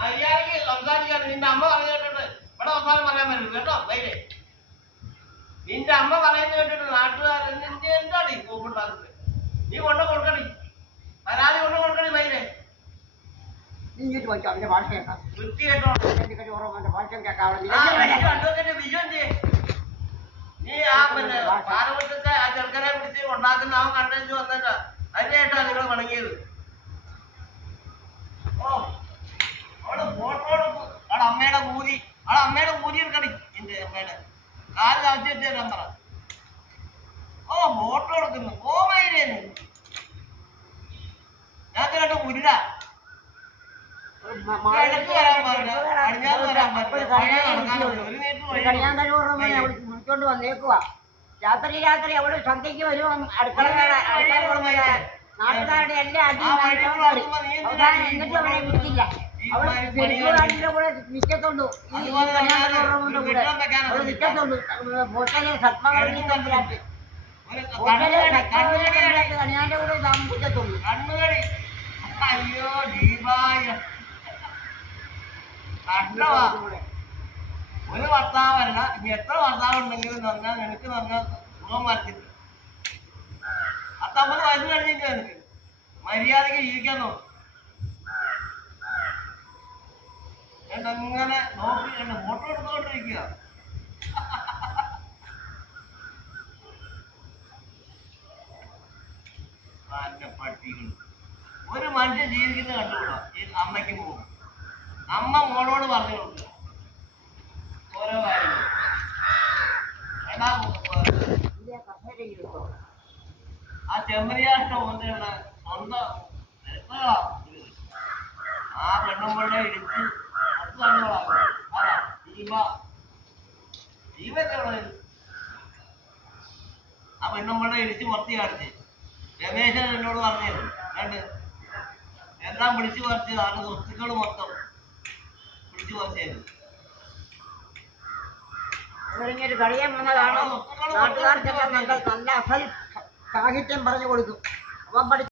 മര്യാദക്ക് സംസാരിക്കാൻ നിന്റെ അമ്മ പറഞ്ഞു കേട്ടിട്ട് ഇവിടെ അവസാനം പറയാൻ പറ്റില്ല കേട്ടോ വൈകേ. നിന്റെ അമ്മ പറയുന്നത് കേട്ടിട്ട് നാട്ടുകാർ നിന്റെ എന്താടി കോപ്പുണ്ടാക്കുന്നത്? നീ കൊണ്ട കൊടുക്കണി, പരാതി കൊണ്ട് കൊടുക്കണി വൈകേ. വൃത്തി കേട്ടോ അഡ്വക്കേറ്റ് ബിജു എന്ത്? നീ ആ പിന്നെ പാലമുറ്റത്തെ ആ ചെറുക്കനെ പിടിച്ച് ഉണ്ടാക്കുന്ന അവൻ കണ്ടു വന്നിട്ട് അതിനായിട്ടാ നിങ്ങൾ വണങ്ങിയത്. ഓ അവള് ഫോട്ടോ എടുക്കും. അവളെ അമ്മയുടെ കൂലി, അവളെ അമ്മയുടെ കൂലി എടുക്കണി. നിന്റെ അമ്മയുടെ കാലിൽ ആവശ്യം തരാൻ പറ. ഓ ഫോട്ടോ എടുക്കുന്നു. ഓ മൈരേന്ന് ഞാൻ കണ്ടു ഉരുള വിളിച്ചോണ്ട് വന്നേക്കുവാ. രാത്രി അവള് സന്ധ്യക്ക് വരും. അടുക്കള നാട്ടുകാരുടെ എല്ലാ അവസാനം എന്നിട്ട് അവളെ വിളിച്ചില്ല. അവള് പെരുമാറിന്റെ കൂടെ നിൽക്കത്തുള്ളൂ. ഈ കല്യാണത്തിന്റെ കൂടെ അവള് നിൽക്കത്തുള്ളൂ. ഹോട്ടലിൽ സത്മകരണി തമ്പുരാട്ട് കല്യാണന്റെ കൂടെ താമസിക്കത്തുള്ളൂ. അയ്യോ ദീപായ കഷ്ടമാ. ഒരു ഭർത്താവല്ല, ഇനി എത്ര ഭർത്താവ് ഉണ്ടെങ്കിലും നന്നാ നിനക്ക് നന്നാ സുഖം വരത്തില്ല. 19 വയസ്സ് കഴിഞ്ഞിട്ട് നിനക്ക് മര്യാദക്ക് ജീവിക്കാൻ നോക്കും. എന്നിങ്ങനെ നോക്കി കണ്ട് ഫോട്ടോ എടുത്തുകൊണ്ടിരിക്കുക. പട്ടികൾ ഒരു മനുഷ്യൻ ജീവിക്കുന്നത് കണ്ടുകൂടാ. അമ്മയ്ക്ക് പോകും. അമ്മ മോളോട് പറഞ്ഞു കൊടുക്കുക ഓരോ കാര്യങ്ങൾ. ആ ചെമ്മരിയാഷ്ട ഒന്നുള്ള സ്വന്തം ആ പെണ്ണുമ്പളെ ഇടിച്ച് അത് കണ്ടോളാം. അതാ ജീവൊക്കെ ഉള്ളത്. ആ പെണ്ണുമ്പളെ ഇടിച്ച് പുറത്തി കാണിച്ച് രമേശൻ എന്നോട് പറഞ്ഞത് കണ്ട് എല്ലാം പിടിച്ചു പറിച്ചത്. ആണ് സ്വത്തുക്കൾ മൊത്തം പിടിച്ചു പറിച്ചത്. ഒരു കളിയാൻ വന്നതാണോ? നാട്ടുകാർക്കെല്ലാം നല്ല അസൽ സാഹിത്യം പറഞ്ഞു കൊടുക്കും. അവൻ